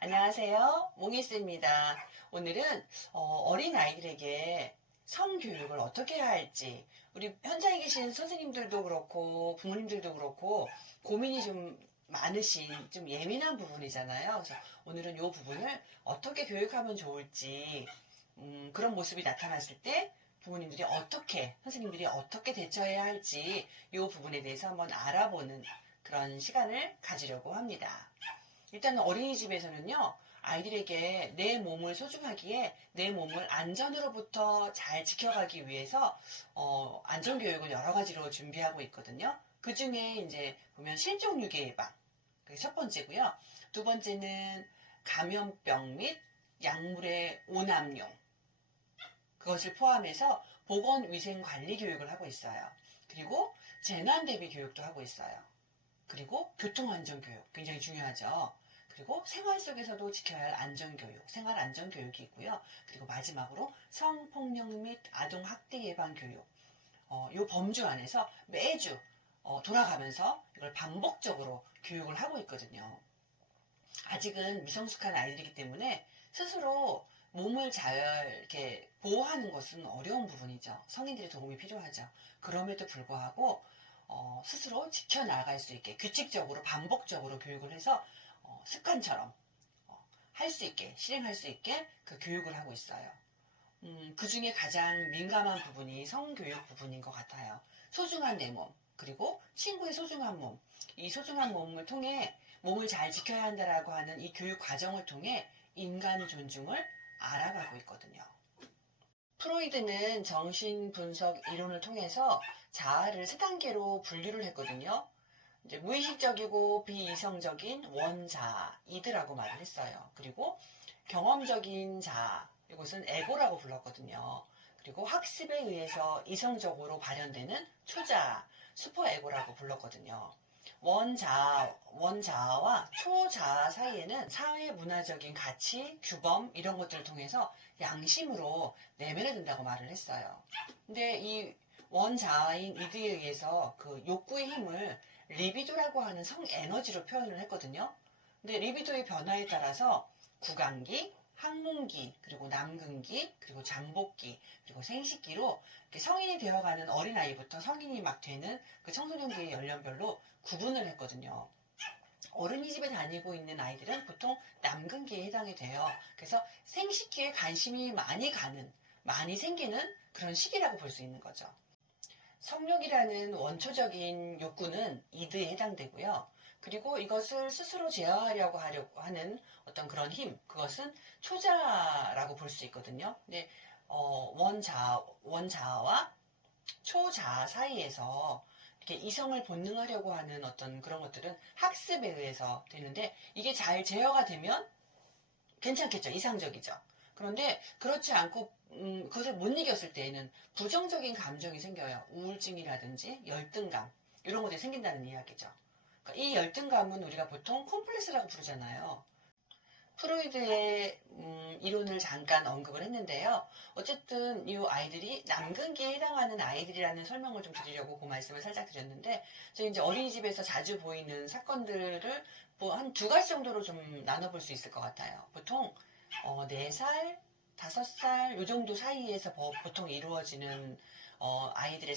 안녕하세요. 몽이스입니다. 오늘은 어린 아이들에게 성교육을 어떻게 해야 할지 우리 현장에 계신 선생님들도 그렇고 부모님들도 그렇고 고민이 좀 많으신 좀 예민한 부분이잖아요. 그래서 오늘은 이 부분을 어떻게 교육하면 좋을지 그런 모습이 나타났을 때 부모님들이 어떻게 선생님들이 어떻게 대처해야 할지 이 부분에 대해서 한번 알아보는 그런 시간을 가지려고 합니다. 일단 어린이집에서는요, 아이들에게 내 몸을 소중하기에 내 몸을 안전으로부터 잘 지켜가기 위해서 안전교육을 여러 가지로 준비하고 있거든요. 그 중에 이제 보면 실종유기 예방, 그게 첫 번째고요. 두 번째는 감염병 및 약물의 오남용, 그것을 포함해서 보건위생관리 교육을 하고 있어요. 그리고 재난대비 교육도 하고 있어요. 그리고 교통안전교육, 굉장히 중요하죠. 그리고 생활 속에서도 지켜야 할 안전교육, 생활안전교육이 있고요. 그리고 마지막으로 성폭력 및 아동학대 예방교육, 이 범주 안에서 매주 돌아가면서 이걸 반복적으로 교육을 하고 있거든요. 아직은 미성숙한 아이들이기 때문에 스스로 몸을 잘 이렇게 보호하는 것은 어려운 부분이죠. 성인들의 도움이 필요하죠. 그럼에도 불구하고 스스로 지켜나갈 수 있게 규칙적으로 반복적으로 교육을 해서 습관처럼 할 수 있게 실행할 수 있게 그 교육을 하고 있어요. 그 중에 가장 민감한 부분이 성교육 부분인 것 같아요. 소중한 내 몸, 그리고 친구의 소중한 몸, 이 소중한 몸을 통해 몸을 잘 지켜야 한다라고 하는 이 교육 과정을 통해 인간 존중을 알아가고 있거든요. 프로이드는 정신분석 이론을 통해서 자아를 세 단계로 분류를 했거든요. 이제 무의식적이고 비이성적인 원자아, 이드라고 말을 했어요. 그리고 경험적인 자아, 이것은 에고라고 불렀거든요. 그리고 학습에 의해서 이성적으로 발현되는 초자아, 슈퍼에고라고 불렀거든요. 원자아와 초자아 사이에는 사회 문화적인 가치, 규범 이런 것들을 통해서 양심으로 내면에 든다고 말을 했어요. 근데 이 원자아인 이드에 의해서 그 욕구의 힘을 리비도라고 하는 성에너지로 표현을 했거든요. 근데 리비도의 변화에 따라서 구강기, 항문기, 그리고 남근기, 그리고 잠복기, 그리고 생식기로 성인이 되어가는 어린아이부터 성인이 막 되는 그 청소년기의 연령별로 구분을 했거든요. 어린이집에 다니고 있는 아이들은 보통 남근기에 해당이 돼요. 그래서 생식기에 관심이 많이 생기는 그런 시기라고 볼 수 있는 거죠. 성욕이라는 원초적인 욕구는 이드에 해당되고요. 그리고 이것을 스스로 제어하려고 하는 어떤 그런 힘, 그것은 초자라고 볼 수 있거든요. 근데 원자와 초자 사이에서 이렇게 이성을 본능하려고 하는 어떤 그런 것들은 학습에 의해서 되는데 이게 잘 제어가 되면 괜찮겠죠. 이상적이죠. 그런데 그렇지 않고 그것을 못 이겼을 때에는 부정적인 감정이 생겨요. 우울증이라든지 열등감 이런 것들이 생긴다는 이야기죠. 그러니까 이 열등감은 우리가 보통 콤플렉스라고 부르잖아요. 프로이드의 이론을 잠깐 언급을 했는데요. 어쨌든 이 아이들이 남근기에 해당하는 아이들이라는 설명을 좀 드리려고 그 말씀을 살짝 드렸는데 저희 이제 어린이집에서 자주 보이는 사건들을 뭐 한 두 가지 정도로 좀 나눠볼 수 있을 것 같아요. 보통 4살, 5살 요 정도 사이에서 보통 이루어지는 아이들의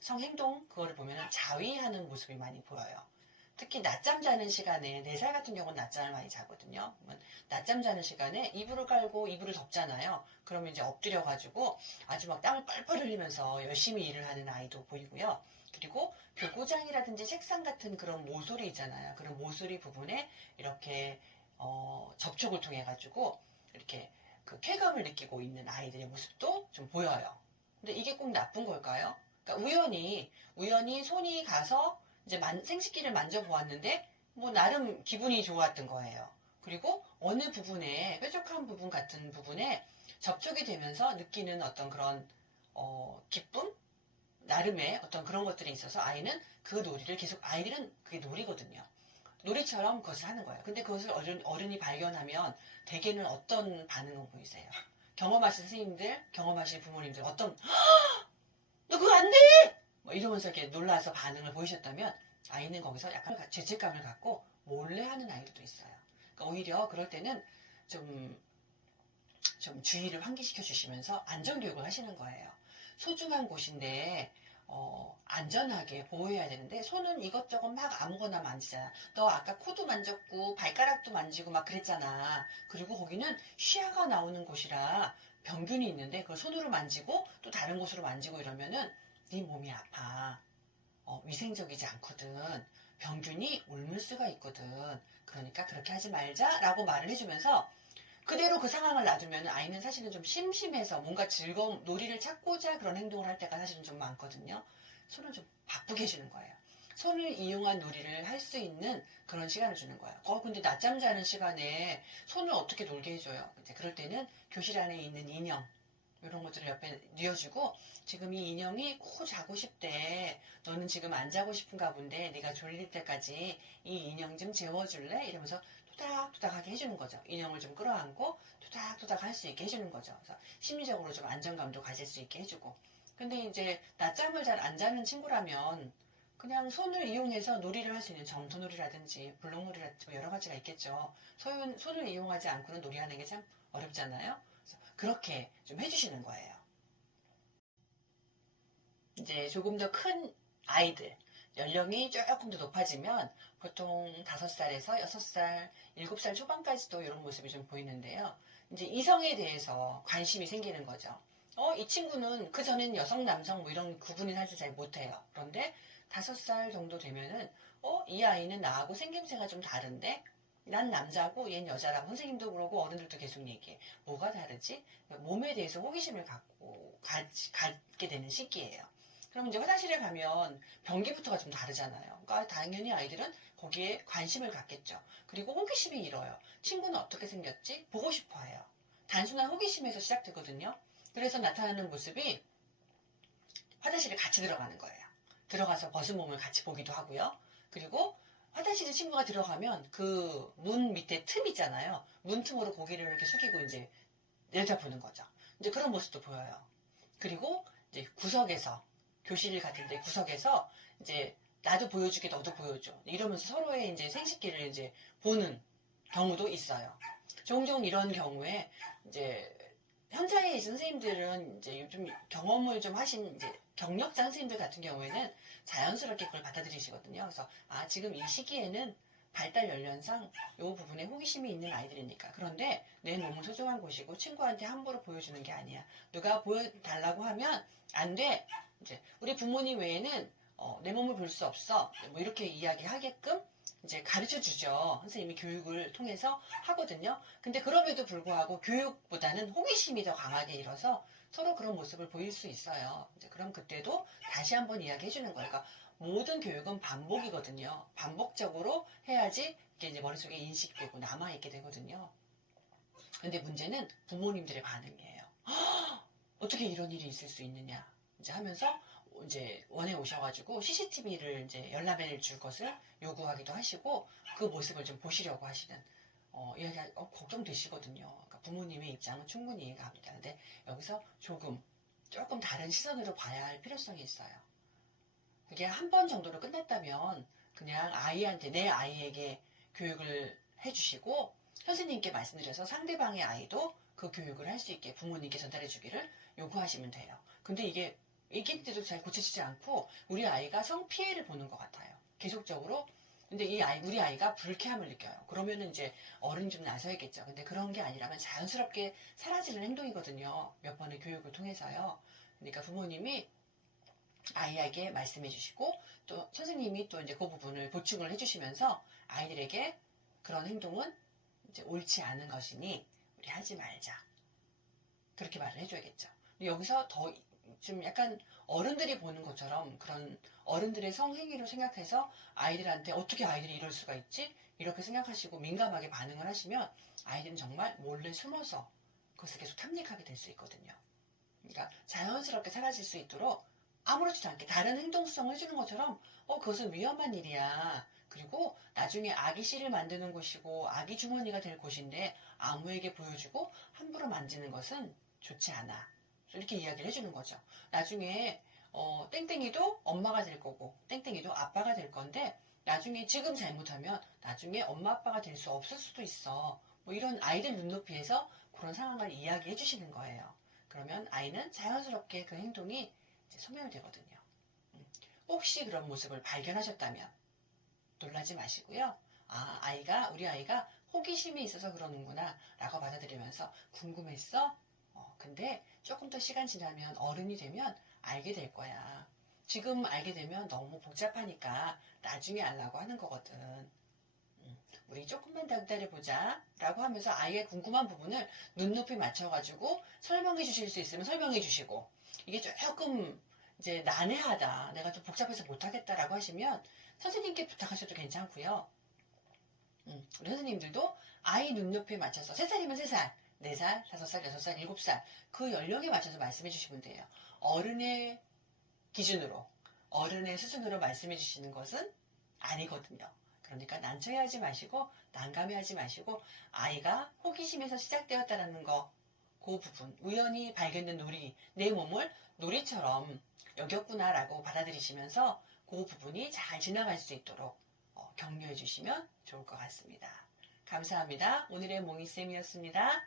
성행동 그거를 보면 자위하는 모습이 많이 보여요. 특히 낮잠 자는 시간에 4살 같은 경우는 낮잠을 많이 자거든요. 낮잠 자는 시간에 이불을 깔고 이불을 덮잖아요. 그러면 이제 엎드려가지고 아주 막 땀을 뻘뻘 흘리면서 열심히 일을 하는 아이도 보이고요. 그리고 교구장이라든지 책상 같은 그런 모서리 있잖아요. 그런 모서리 부분에 이렇게 접촉을 통해 가지고 이렇게 그 쾌감을 느끼고 있는 아이들의 모습도 좀 보여요. 근데 이게 꼭 나쁜 걸까요? 그러니까 우연히 손이 가서 이제 생식기를 만져보았는데 뭐 나름 기분이 좋았던 거예요. 그리고 어느 부분에 뾰족한 부분 같은 부분에 접촉이 되면서 느끼는 어떤 그런 기쁨? 나름의 어떤 그런 것들이 있어서 아이는 그 놀이를 계속 아이들은 그게 놀이거든요. 놀이처럼 그것을 하는 거예요. 근데 그것을 어른이 발견하면 대개는 어떤 반응을 보이세요? 경험하신 선생님들, 경험하신 부모님들 어떤 너 그거 안 돼! 뭐 이러면서 이렇게 놀라서 반응을 보이셨다면 아이는 거기서 약간 죄책감을 갖고 몰래 하는 아이들도 있어요. 그러니까 오히려 그럴 때는 좀, 좀 주의를 환기시켜 주시면서 안전교육을 하시는 거예요. 소중한 곳인데 안전하게 보호해야 되는데 손은 이것저것 막 아무거나 만지잖아. 너 아까 코도 만졌고 발가락도 만지고 막 그랬잖아. 그리고 거기는 쉬아가 나오는 곳이라 병균이 있는데 그걸 손으로 만지고 또 다른 곳으로 만지고 이러면은 네 몸이 아파. 위생적이지 않거든. 병균이 옮을 수가 있거든. 그러니까 그렇게 하지 말자라고 말을 해주면서 그대로 그 상황을 놔두면 아이는 사실은 좀 심심해서 뭔가 즐거움, 놀이를 찾고자 그런 행동을 할 때가 사실은 좀 많거든요. 손을 좀 바쁘게 해주는 거예요. 손을 이용한 놀이를 할 수 있는 그런 시간을 주는 거예요. 근데 낮잠 자는 시간에 손을 어떻게 놀게 해줘요? 이제 그럴 때는 교실 안에 있는 인형, 이런 것들을 옆에 뉘어주고 지금 이 인형이 코 자고 싶대. 너는 지금 안 자고 싶은가 본데 네가 졸릴 때까지 이 인형 좀 재워줄래? 이러면서 토닥토닥하게 해주는 거죠. 인형을 좀 끌어안고 토닥토닥 할 수 있게 해주는 거죠. 그래서 심리적으로 좀 안정감도 가질 수 있게 해주고. 근데 이제 낮잠을 잘 안 자는 친구라면 그냥 손을 이용해서 놀이를 할 수 있는 점토놀이라든지 블록놀이라든지 뭐 여러 가지가 있겠죠. 손을 이용하지 않고는 놀이하는 게 참 어렵잖아요. 그래서 그렇게 좀 해주시는 거예요. 이제 조금 더 큰 아이들, 연령이 조금 더 높아지면 보통 5살에서 6살, 7살 초반까지도 이런 모습이 좀 보이는데요. 이제 이성에 대해서 관심이 생기는 거죠. 이 친구는 그전엔 여성, 남성 뭐 이런 구분이 사실 잘 못해요. 그런데 5살 정도 되면은, 이 아이는 나하고 생김새가 좀 다른데? 난 남자고 얜 여자라고 선생님도 그러고 어른들도 계속 얘기해. 뭐가 다르지? 몸에 대해서 호기심을 갖게 되는 시기예요. 그럼 이제 화장실에 가면 변기부터가 좀 다르잖아요. 그러니까 당연히 아이들은 거기에 관심을 갖겠죠. 그리고 호기심이 일어요. 친구는 어떻게 생겼지? 보고 싶어 해요. 단순한 호기심에서 시작되거든요. 그래서 나타나는 모습이 화장실에 같이 들어가는 거예요. 들어가서 벗은 몸을 같이 보기도 하고요. 그리고 화장실에 친구가 들어가면 그 문 밑에 틈 있잖아요. 문틈으로 고개를 이렇게 숙이고 이제 내려다보는 거죠. 이제 그런 모습도 보여요. 그리고 이제 구석에서 교실 같은데 구석에서 이제 나도 보여주게 너도 보여줘 이러면서 서로의 이제 생식기를 이제 보는 경우도 있어요. 종종 이런 경우에 이제 현장에 있는 선생님들은 이제 요즘 경험을 좀 하신 이제 경력자 선생님들 같은 경우에는 자연스럽게 그걸 받아들이시거든요. 그래서 지금 이 시기에는 발달 연령상 이 부분에 호기심이 있는 아이들이니까. 그런데 내 몸은 소중한 곳이고 친구한테 함부로 보여주는 게 아니야. 누가 보여달라고 하면 안 돼. 이제 우리 부모님 외에는 내 몸을 볼 수 없어. 뭐 이렇게 이야기하게끔 이제 가르쳐 주죠. 선생님이 교육을 통해서 하거든요. 근데 그럼에도 불구하고 교육보다는 호기심이 더 강하게 일어서 서로 그런 모습을 보일 수 있어요. 이제 그럼 그때도 다시 한번 이야기해 주는 거예요. 그러니까 모든 교육은 반복이거든요. 반복적으로 해야지 이게 이제 머릿속에 인식되고 남아있게 되거든요. 근데 문제는 부모님들의 반응이에요. 어떻게 이런 일이 있을 수 있느냐. 이제 하면서 이제 원에 오셔가지고 CCTV를 이제 열람해 줄 것을 요구하기도 하시고 그 모습을 좀 보시려고 하시는 이야기가 걱정되시거든요. 그러니까 부모님의 입장은 충분히 이해가 갑니다. 근데 여기서 조금 다른 시선으로 봐야 할 필요성이 있어요. 그게 한 번 정도로 끝났다면 그냥 아이한테 내 아이에게 교육을 해주시고 선생님께 말씀드려서 상대방의 아이도 그 교육을 할 수 있게 부모님께 전달해 주기를 요구하시면 돼요. 근데 이게 얘기인데도 잘 고쳐지지 않고 우리 아이가 성피해를 보는 것 같아요. 계속적으로. 근데 우리 아이가 불쾌함을 느껴요. 그러면은 이제 어른이 좀 나서야겠죠. 근데 그런 게 아니라면 자연스럽게 사라지는 행동이거든요. 몇 번의 교육을 통해서요. 그러니까 부모님이 아이에게 말씀해 주시고 또 선생님이 또 이제 그 부분을 보충을 해 주시면서 아이들에게 그런 행동은 이제 옳지 않은 것이니 우리 하지 말자. 그렇게 말을 해줘야겠죠. 여기서 더 좀 약간 어른들이 보는 것처럼 그런 어른들의 성행위로 생각해서 아이들한테 어떻게 아이들이 이럴 수가 있지? 이렇게 생각하시고 민감하게 반응을 하시면 아이들은 정말 몰래 숨어서 그것을 계속 탐닉하게 될 수 있거든요. 그러니까 자연스럽게 사라질 수 있도록 아무렇지도 않게 다른 행동수정을 해주는 것처럼 그것은 위험한 일이야. 그리고 나중에 아기 씨를 만드는 곳이고 아기 주머니가 될 곳인데 아무에게 보여주고 함부로 만지는 것은 좋지 않아. 이렇게 이야기를 해주는 거죠. 나중에 땡땡이도 엄마가 될 거고 땡땡이도 아빠가 될 건데 나중에 지금 잘못하면 나중에 엄마 아빠가 될 수 없을 수도 있어. 뭐 이런 아이들 눈높이에서 그런 상황을 이야기해 주시는 거예요. 그러면 아이는 자연스럽게 그 행동이 이제 소멸되거든요. 혹시 그런 모습을 발견하셨다면 놀라지 마시고요. 우리 아이가 호기심이 있어서 그러는구나 라고 받아들이면서 궁금했어? 근데 조금 더 시간 지나면 어른이 되면 알게 될 거야. 지금 알게 되면 너무 복잡하니까 나중에 알라고 하는 거거든. 우리 조금만 더 기다려보자 라고 하면서 아이의 궁금한 부분을 눈높이 맞춰가지고 설명해 주실 수 있으면 설명해 주시고, 이게 조금 이제 난해하다, 내가 좀 복잡해서 못하겠다라고 하시면 선생님께 부탁하셔도 괜찮고요. 우리 선생님들도 아이 눈높이에 맞춰서 3살이면 3살, 4살, 5살, 6살, 7살 그 연령에 맞춰서 말씀해 주시면 돼요. 어른의 기준으로, 어른의 수준으로 말씀해 주시는 것은 아니거든요. 그러니까 난처해하지 마시고 난감해하지 마시고, 아이가 호기심에서 시작되었다는 거, 그 부분, 우연히 발견된 놀이, 내 몸을 놀이처럼 여겼구나라고 받아들이시면서 그 부분이 잘 지나갈 수 있도록 격려해 주시면 좋을 것 같습니다. 감사합니다. 오늘의 몽이쌤이었습니다.